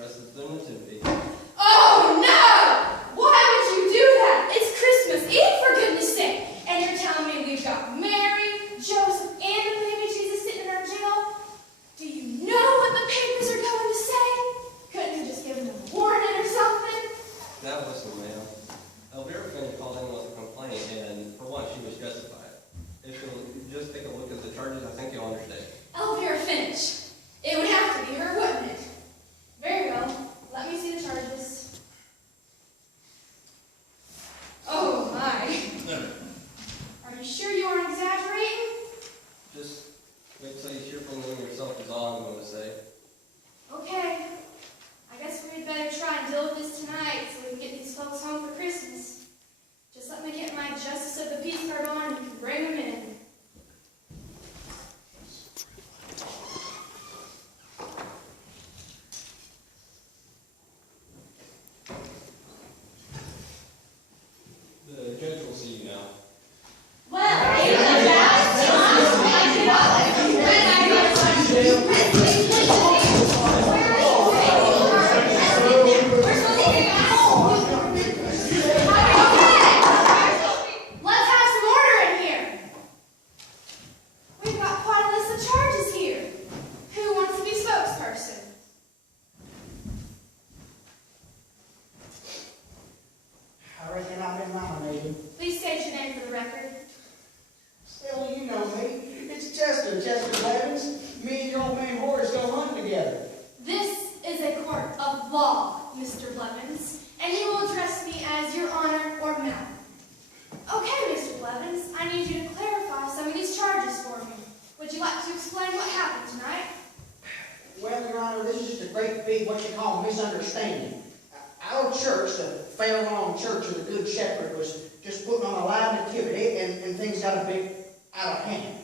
rest of the Nativity. Oh no! Why would you do that? It's Christmas Eve, for goodness sake. And you're telling me we've got Mary, Joseph, and the baby Jesus sitting in our jail? Do you know what the papers are going to say? Couldn't you just give them a warning or something? Now listen, ma'am. Elvira Finch called in with a complaint, and for once she was justified. If you'll just take a look at the charges, I think you'll understand. Elvira Finch. It would have to be her, wouldn't it? Very well. Let me see the charges. Oh my. Are you sure you aren't exaggerating? Just wait till you hear from them yourself is all I'm going to say. Okay. I guess we'd better try and deal with this tonight so we can get these folks home for Christmas. Just let me get my Justice of the Peace card on and you can bring them in. The judge will see you now. Please state your name for the record. Still, you know me. It's Chester Blevins. Me and your old man Horace go hunting together. This is a court of law, Mr. Blevins, and you will address me as Your Honor or Madam. Okay, Mr. Blevins, I need you to clarify some of these charges for me. Would you like to explain what happened tonight? Well, Your Honor, this is just a great big, what you call, misunderstanding. Our church, the Fairlawn Church of the Good Shepherd, was just putting on a live nativity, and things got a bit out of hand.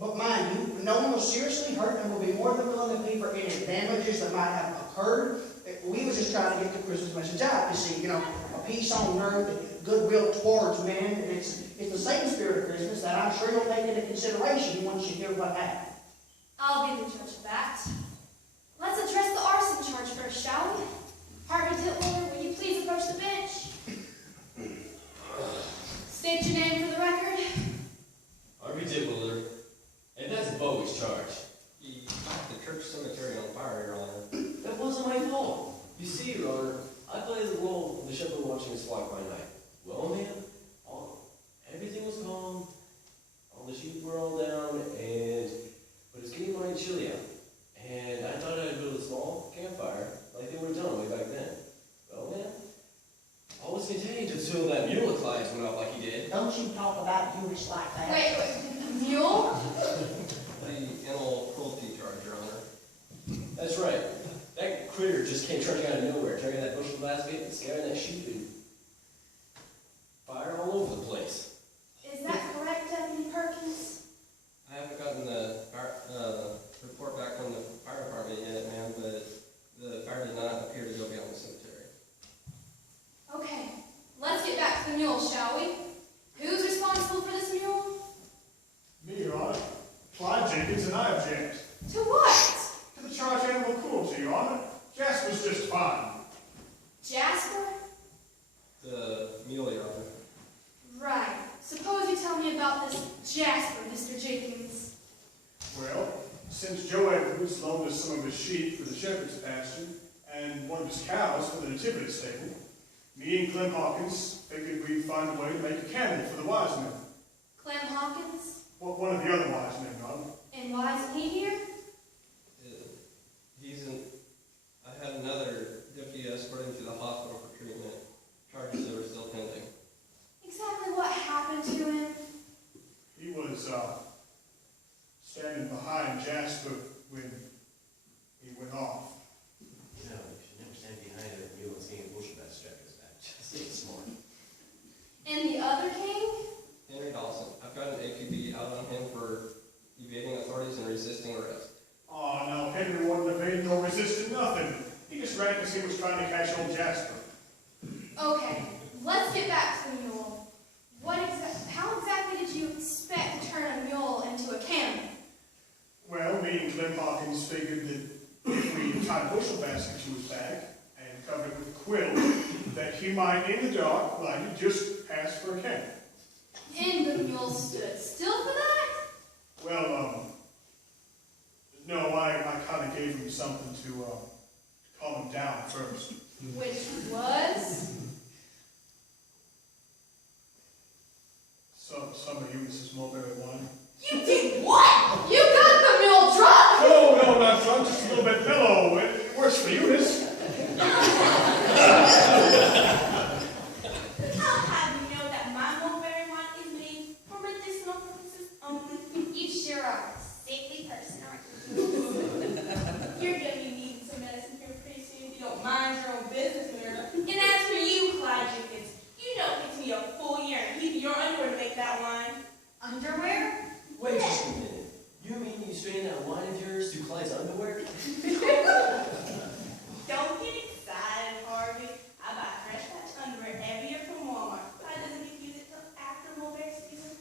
But mind you, no one was seriously hurt and will be more than willing to pay for any damages that might have occurred. We was just trying to get the Christmas message out. You see, a peace on earth, and goodwill towards men, and it's the same spirit of Christmas that I'm sure you'll take into consideration once you hear what happened. I'll be the judge of that. Let's address the arson charge first, shall we? Harvey Titler, will you please approach the bench? State your name for the record. Harvey Titler, and that's Bowie's charge. He knocked the church cemetery on fire, Your Honor. That wasn't my fault. You see, Your Honor, I played the role of the shepherd watching his flock by night. Well, man, everything was calm, all the sheep were all down, but it's getting mighty chilly out. And I thought I'd build a small campfire like they were done way back then. Well, man, all was contained until that mule of Clyde's went off like he did. Don't you talk about Jewish like that. Wait, mule? The animal cruelty charge, Your Honor. That's right. That critter just came trudging out of nowhere, dragging that bushel basket and scaring that sheep and fire all over the place. Is that correct, Deputy Perkins? I haven't gotten the report back from the fire department yet, ma'am, but the fire did not appear to go beyond the cemetery. Okay, let's get back to the mule, shall we? Who's responsible for this mule? Me, Your Honor. Clyde Jenkins, and I object. To what? To the charge animal cruelty, Your Honor. Jasper's just fine. Jasper? The mule, Your Honor. Right. Suppose you tell me about this Jasper, Mr. Jenkins. Well, since Joe Edwards loaned us some of his sheep for the shepherd's pasture and one of his cows for the nativity stable, me and Clem Hawkins figured we'd find a way to make a candle for the wise men. Clem Hawkins? Well, one of the other wise men, Your Honor. And why isn't he here? I had another deputy escort him to the hospital for treatment. Charges that were still pending. Exactly what happened to him? He was standing behind Jasper when he went off. No, you should never stand behind a mule and seeing a bushel basket strap his back. Just ain't smart. And the other king? Henry Dawson. I've got an APB out on him for evading authorities and resisting arrest. Oh, no, Henry wasn't evading or resisting nothing. He just ran because he was trying to catch old Jasper. Okay, let's get back to the mule. How exactly did you expect to turn a mule into a camel? Well, me and Clem Hawkins figured that if we tied a bushel basket to his back and covered it with a quilt, that he might, in the dark, light, just pass for a cat. And the mule stood still for that? Well, no, I kind of gave him something to calm him down first. Which was? Some of Eunice's mulberry wine. You did what? You got the mule drunk! No, not drunk, just a little bit mellow. It works for Eunice. I'll have you know that my mulberry wine is made for medicinal purposes only. You sure are a sickly person, aren't you? You're gonna be needing some medicine here pretty soon if you don't mind your own business, Minerva. And as for you, Clyde Jenkins, you know it takes me a full year to keep your underwear to make that wine. Underwear? Wait just a minute. You mean you strain that wine of yours through Clyde's underwear? Don't get excited, Harvey. I buy fresh patch underwear every year from Walmart. Clyde doesn't get to use it till after mulberry season.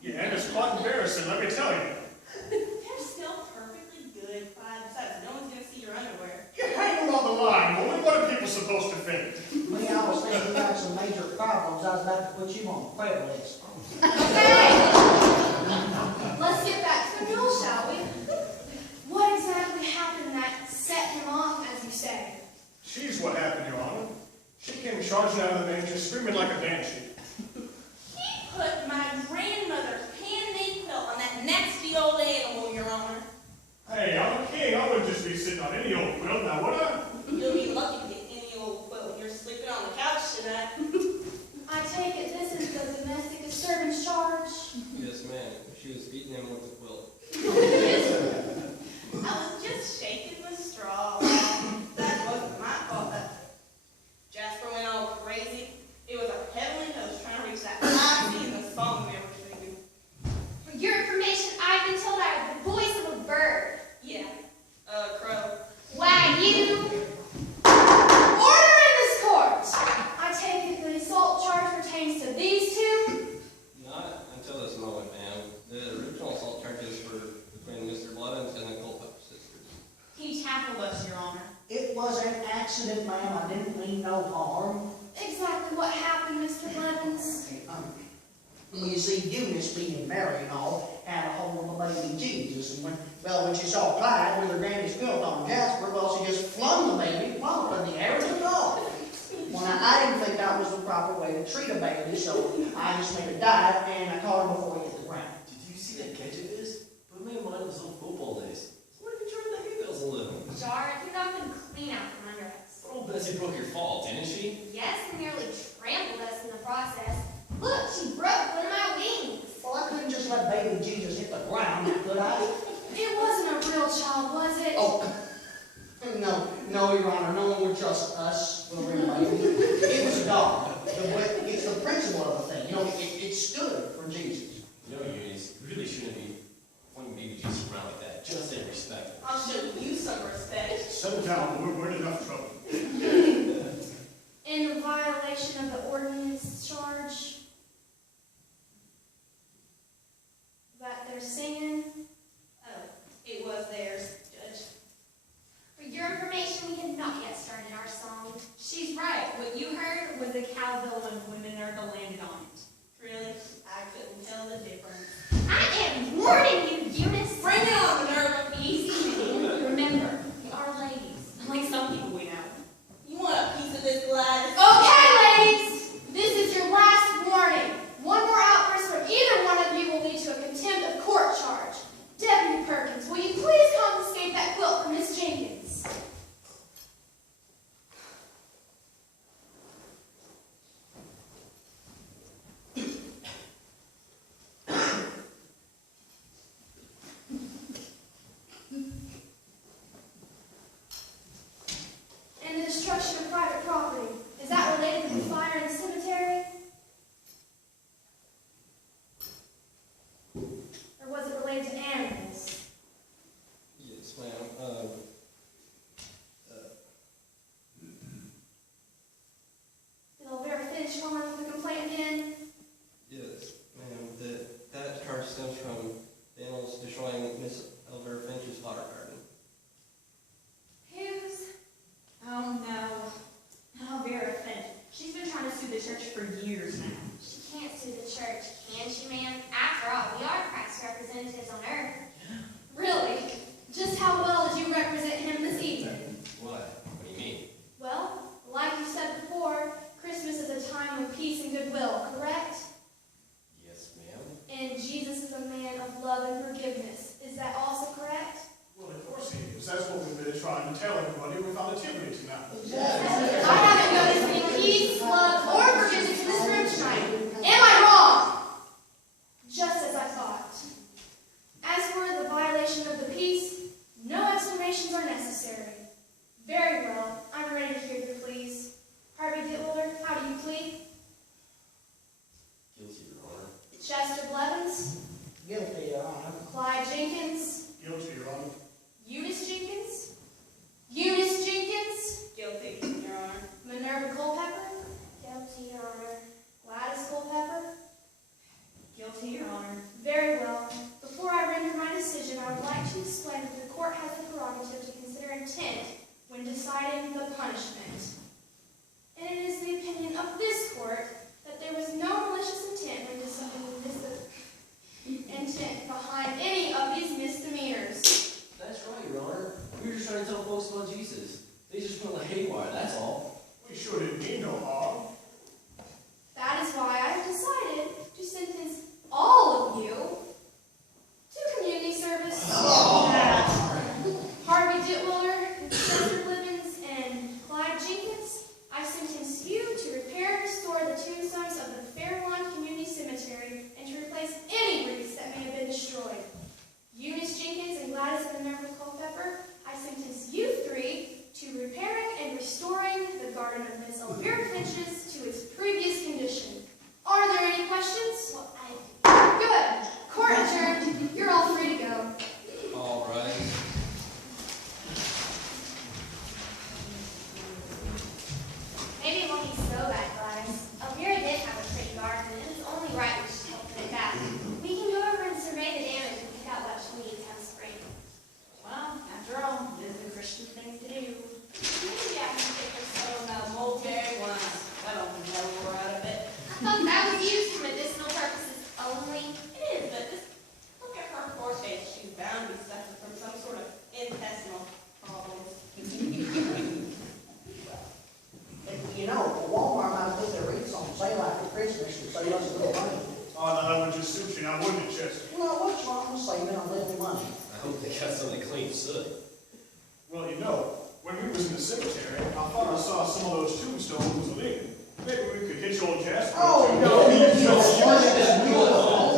Yeah, and it's quite embarrassing, let me tell you. They're still perfectly good, Clyde. Besides, no one's gonna see your underwear. You're hanging on the line, woman. What are people supposed to think? Me, I was thinking you got some major problems. I was about to put you on the prayer list. Okay! Let's get back to the mule, shall we? What exactly happened that set him off, as you say? She's what happened, Your Honor. She came charging out of the manger, screaming like a banshee. He put my grandmother's handmade quilt on that nasty old animal, Your Honor. Hey, I'm a king. I wouldn't just be sitting on any old quilt, now would I? You'll be lucky to get any old quilt when you're sleeping on the couch tonight. I take it this is the domestic disturbance charge? Yes, ma'am. She was beating him with a quilt. I was just shaking the straw. That wasn't my fault. Jasper went all crazy. It was a heavenly host trying to reach that high C in the song they were singing. For your information, I've been told I have the voice of a bird. Yeah, crow. Wagyu! Order in this court! I take it the assault charge pertains to these two? Not until this moment, ma'am. The original assault charges were between Mr. Blevins and the Culpepper sisters. He tackled us, Your Honor. It was an accident, ma'am. I didn't mean no harm. Exactly what happened, Mr. Blevins? Well, you see, Eunice being married and all, had a hold of the baby Jesus. And when she saw Clyde with her granny's quilt on Jasper, well, she just flung the baby, flung it in the air and took it off. Well, now, I didn't think that was the proper way to treat a baby, so I just made a dive and I caught him before he hit the ground. Did you see that catch of his? Put me in mind of his old football days. What if you tried the hay bales a little? Jar, you knocked them clean out from under us. But old Bessie broke your fall, didn't she? Yes, and nearly trampled us in the process. Look, she broke one of my wings. Well, I couldn't just let baby Jesus hit the ground, could I? It wasn't a real child, was it? Oh, no, Your Honor, no one would trust us with a real baby. It was a dog. It's the principle of the thing. You know, it stood for Jesus. You know, Eunice, you really shouldn't be pointing baby Jesus around like that. Just in respect. I'll show you some respect. Settle down, woman. We're in enough trouble. In violation of the ordinance charge that they're singing. Oh, it was theirs, Judge. For your information, we have not yet started our song. She's right. What you heard was a cowbell when Minerva landed on it. Really? I couldn't tell the difference. I am warning you, Eunice. Bring it on, Minerva. Easy. Remember, we are ladies, unlike some people we know. You want a piece of this, Gladys? Okay, ladies, this is your last warning. One more outburst from either one of you will lead to a contempt of court charge. Deputy Perkins, will you please confiscate that quilt from Miss Jenkins? church for years now. She can't sue the church, can she, ma'am? After all, we are Christ's representatives on earth. Really? Just how well did you represent him this evening? What? What do you mean? Well, like you said before, Christmas is a time of peace and goodwill, correct? Yes, ma'am. And Jesus is a man of love and forgiveness. Is that also correct? Well, of course he is. That's what we've been trying to tell everybody with our Nativity tonight. I haven't noticed any peace, love, or forgiveness in this room tonight. Am I wrong? Just as I thought. As for the violation of the peace, no explanations are necessary. Very well. I'm ready to hear your pleas. Harvey Dittwiller, how do you plead? Guilty, Your Honor. Chester Blevins, Guilty, Your Honor. Clyde Jenkins, Guilty, Your Honor. Eunice Jenkins, Eunice Jenkins, Guilty, Your Honor. Minerva Culpepper, guilty, Your Honor. Gladys Culpepper, Guilty, Your Honor. very well. Before I render my decision, I would like to explain that the court has the prerogative to consider intent when deciding the punishment. And it is the opinion of this court that there was no malicious intent when deciding intent behind any of these misdemeanors. That's right, Your Honor. We were just trying to tell folks about Jesus. They just went like haywire, that's all. We sure didn't mean no harm. That is why I have decided to sentence all of you to community service. Harvey Dittwiller, Chester Blevins, and Clyde Jenkins, I sentence you to repair and restore the tombstones of the Fairlawn Community Cemetery and to replace any wreaths that may have been destroyed. Eunice Jenkins and Gladys and Minerva Culpepper, I sentence you three to repairing and restoring the garden of Miss Elvira Finch's to its previous condition. Are there any questions? Good. Court adjourned. You're all free to go. All right. Maybe it won't be so bad, Gladys. Elvira did have a pretty garden, and it was only right we should help put it back. We can go over and survey the damage and pick out what she needs come spring. Well, after all, it is the Christian thing to do. Maybe I can take her some mulberry wine. That'll blow her out of it. I thought that was used for medicinal purposes only. It is, but just look at her poor face. She's bound to be suffering from some sort of intestinal problems. You know, Walmart might put their wreaths on sale after Christmas and save us a little money. Oh, no, that would just suit you now, wouldn't it, Chester? Well, what's wrong with saving a little money? I hope they got something clean soot. Well, you know, when we was in the cemetery, I thought I saw some of those tombstones was leaning. Maybe we could hitch old Jasper. Oh, no, You want to do that?